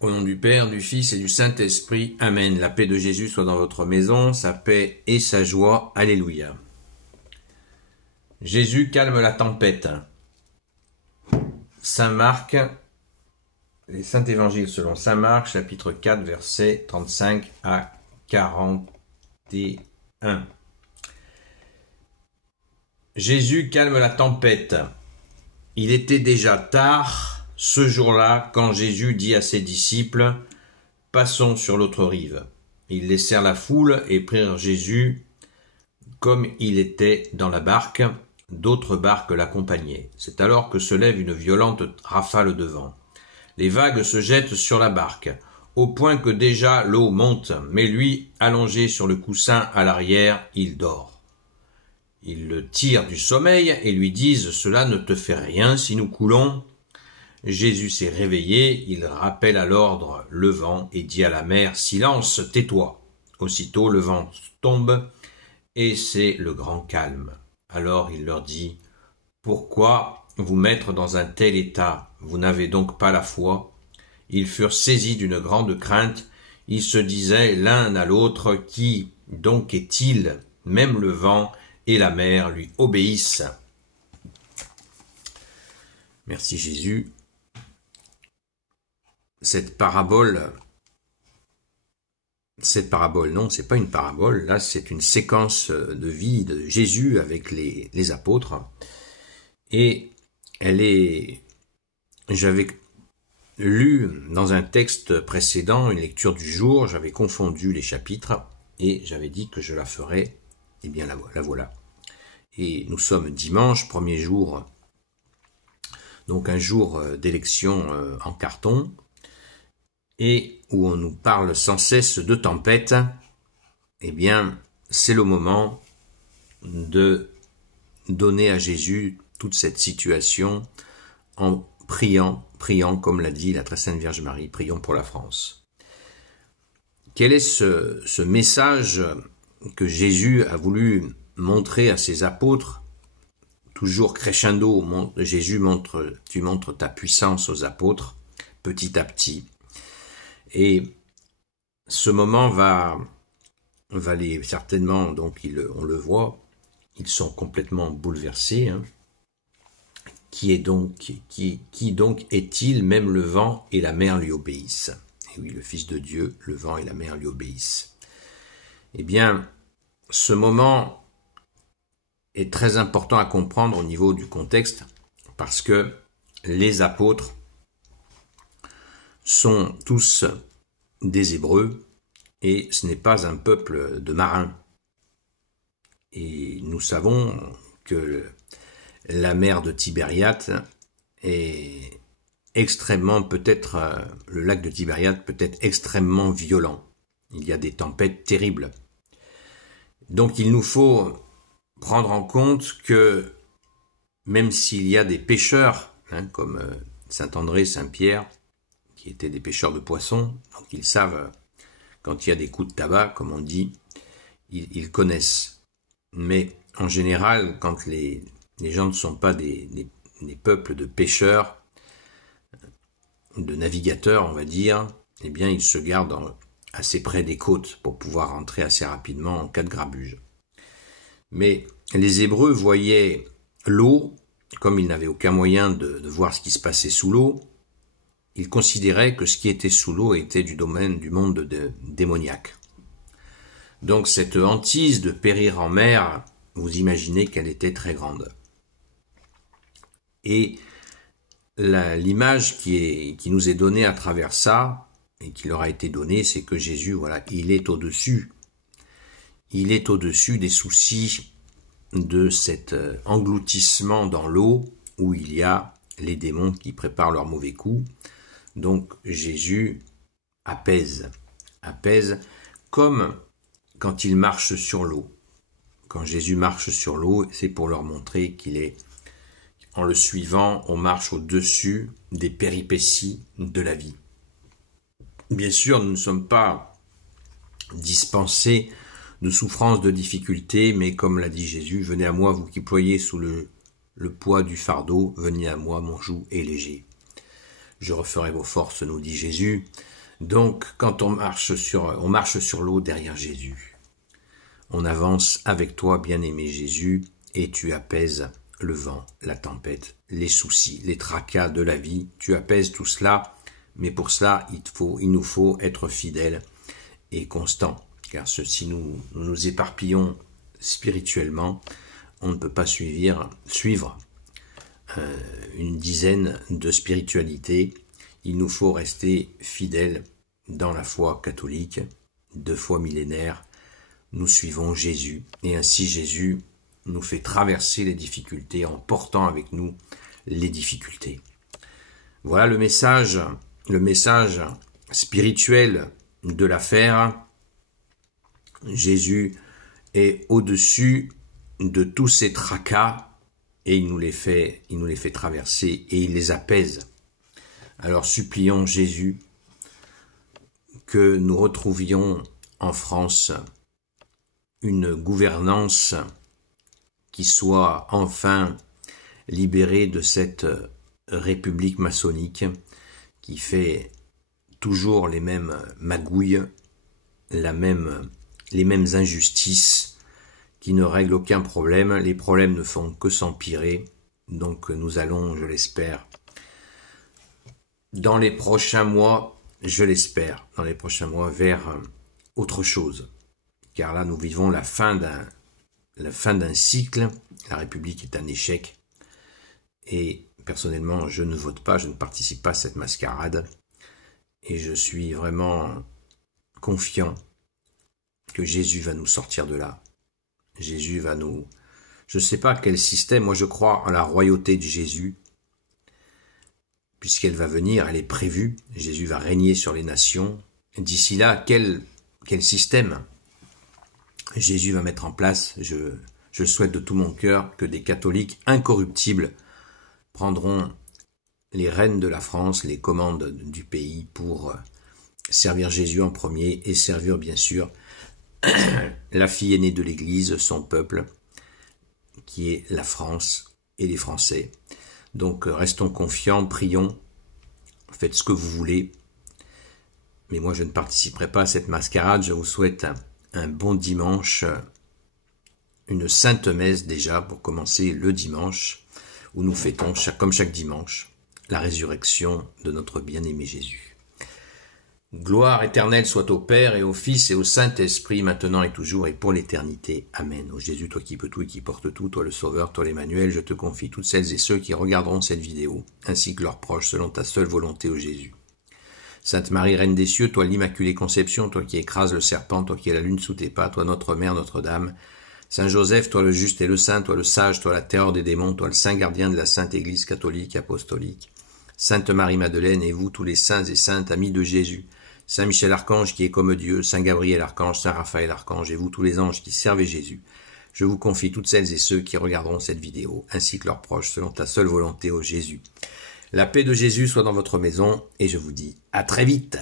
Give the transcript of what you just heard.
Au nom du Père, du Fils et du Saint-Esprit. Amen. La paix de Jésus soit dans votre maison, sa paix et sa joie. Alléluia. Jésus calme la tempête. Saint Marc, les Saints Évangiles selon Saint Marc, chapitre 4, versets 35 à 41. Jésus calme la tempête. Il était déjà tard ce jour-là quand Jésus dit à ses disciples « Passons sur l'autre rive ». Ils laissèrent la foule et prirent Jésus comme il était dans la barque. D'autres barques l'accompagnaient. C'est alors que se lève une violente rafale de vent. Les vagues se jettent sur la barque, au point que déjà l'eau monte, mais lui, allongé sur le coussin à l'arrière, il dort. Ils le tirent du sommeil et lui disent « Cela ne te fait rien si nous coulons ?» Jésus s'est réveillé, il rappelle à l'ordre le vent et dit à la mer « Silence, tais-toi !» Aussitôt le vent tombe et c'est le grand calme. Alors il leur dit « Pourquoi vous mettre dans un tel état? Vous n'avez donc pas la foi ?» Ils furent saisis d'une grande crainte. Ils se disaient l'un à l'autre « Qui donc est-il? Même le vent et la mer lui obéissent. » Merci Jésus. Cette parabole, non, c'est pas une parabole, là c'est une séquence de vie de Jésus avec les apôtres. Et j'avais lu dans un texte précédent, une lecture du jour, j'avais confondu les chapitres et j'avais dit que je la ferais, eh bien la voilà. Et nous sommes dimanche, premier jour, donc un jour d'élection en carton, et où on nous parle sans cesse de tempête. Eh bien, c'est le moment de donner à Jésus toute cette situation en priant comme l'a dit la très sainte Vierge Marie, prions pour la France. Quel est ce message que Jésus a voulu montrer à ses apôtres? Toujours crescendo, Jésus tu montres ta puissance aux apôtres, petit à petit. Et ce moment va les certainement, donc on le voit, ils sont complètement bouleversés. Qui donc est-il? Même le vent et la mer lui obéissent. Et oui, le Fils de Dieu, le vent et la mer lui obéissent. Eh bien, ce moment est très important à comprendre au niveau du contexte, parce que les apôtres sont tous des Hébreux, et ce n'est pas un peuple de marins. Et nous savons que la mer de Tibériade est extrêmement, le lac de Tibériade peut être extrêmement violent. Il y a des tempêtes terribles. Donc il nous faut prendre en compte que même s'il y a des pêcheurs, comme Saint André, Saint Pierre, qui étaient des pêcheurs de poissons, donc ils savent quand il y a des coups de tabac, comme on dit, ils connaissent. Mais en général, quand les gens ne sont pas des peuples de pêcheurs, de navigateurs, on va dire, eh bien ils se gardent assez près des côtes pour pouvoir rentrer assez rapidement en cas de grabuge. Mais les Hébreux voyaient l'eau, comme ils n'avaient aucun moyen de voir ce qui se passait sous l'eau, ils considéraient que ce qui était sous l'eau était du domaine du monde démoniaque. Donc cette hantise de périr en mer, vous imaginez qu'elle était très grande. Et l'image qui nous est donnée à travers ça, et qui leur a été donnée, c'est que Jésus, voilà, il est au-dessus. Il est au-dessus des soucis de cet engloutissement dans l'eau, où il y a les démons qui préparent leurs mauvais coups. Donc Jésus apaise comme quand il marche sur l'eau. Quand Jésus marche sur l'eau, c'est pour leur montrer qu'il est, en le suivant, on marche au-dessus des péripéties de la vie. Bien sûr, nous ne sommes pas dispensés de souffrances, de difficultés, mais comme l'a dit Jésus, venez à moi, vous qui ployez sous le poids du fardeau, venez à moi, mon joug est léger. je referai vos forces, nous dit Jésus. Donc, quand on marche sur l'eau derrière Jésus. On avance avec toi, bien-aimé Jésus, et tu apaises le vent, la tempête, les soucis, les tracas de la vie. Tu apaises tout cela, mais pour cela, il nous faut être fidèles et constants. Car si nous nous éparpillons spirituellement, on ne peut pas suivre une dizaine de spiritualités. Il nous faut rester fidèles dans la foi catholique, de foi millénaire. Nous suivons Jésus, et ainsi Jésus nous fait traverser les difficultés en portant avec nous les difficultés. Voilà le message spirituel de l'affaire. Jésus est au-dessus de tous ces tracas et il nous les fait traverser et il les apaise. Alors supplions Jésus que nous retrouvions en France une gouvernance qui soit enfin libérée de cette république maçonnique qui fait toujours les mêmes magouilles, les mêmes injustices, qui ne règlent aucun problème. Les problèmes ne font que s'empirer. Donc nous allons, je l'espère, dans les prochains mois, vers autre chose. Car là, nous vivons la fin d'un cycle. La République est un échec. Et personnellement, je ne vote pas, je ne participe pas à cette mascarade. Et je suis vraiment confiant que Jésus va nous sortir de là. Jésus va nous... Je ne sais pas quel système, moi je crois en la royauté de Jésus, puisqu'elle va venir, elle est prévue. Jésus va régner sur les nations. D'ici là, quel système Jésus va mettre en place? Je souhaite de tout mon cœur que des catholiques incorruptibles prendront les rênes de la France, les commandes du pays pour servir Jésus en premier et servir bien sûr la fille aînée de l'Église, son peuple, qui est la France et les Français. Donc restons confiants, prions, faites ce que vous voulez. Mais moi je ne participerai pas à cette mascarade. Je vous souhaite un bon dimanche, une sainte messe déjà pour commencer le dimanche, où nous fêtons comme chaque dimanche la résurrection de notre bien-aimé Jésus. Gloire éternelle soit au Père et au Fils et au Saint-Esprit, maintenant et toujours et pour l'éternité. Amen. Ô Jésus, toi qui peux tout et qui portes tout, toi le Sauveur, toi l'Emmanuel, je te confie toutes celles et ceux qui regarderont cette vidéo, ainsi que leurs proches, selon ta seule volonté, ô Jésus. Sainte Marie, Reine des cieux, toi l'Immaculée Conception, toi qui écrases le serpent, toi qui es la lune sous tes pas, toi notre Mère, Notre-Dame. Saint Joseph, toi le juste et le saint, toi le sage, toi la terreur des démons, toi le saint gardien de la Sainte Église catholique apostolique. Sainte Marie-Madeleine et vous tous les saints et saintes amis de Jésus. Saint Michel Archange qui est comme Dieu, Saint Gabriel Archange, Saint Raphaël Archange et vous tous les anges qui servez Jésus. Je vous confie toutes celles et ceux qui regarderont cette vidéo, ainsi que leurs proches, selon ta seule volonté, ô Jésus. La paix de Jésus soit dans votre maison et je vous dis à très vite.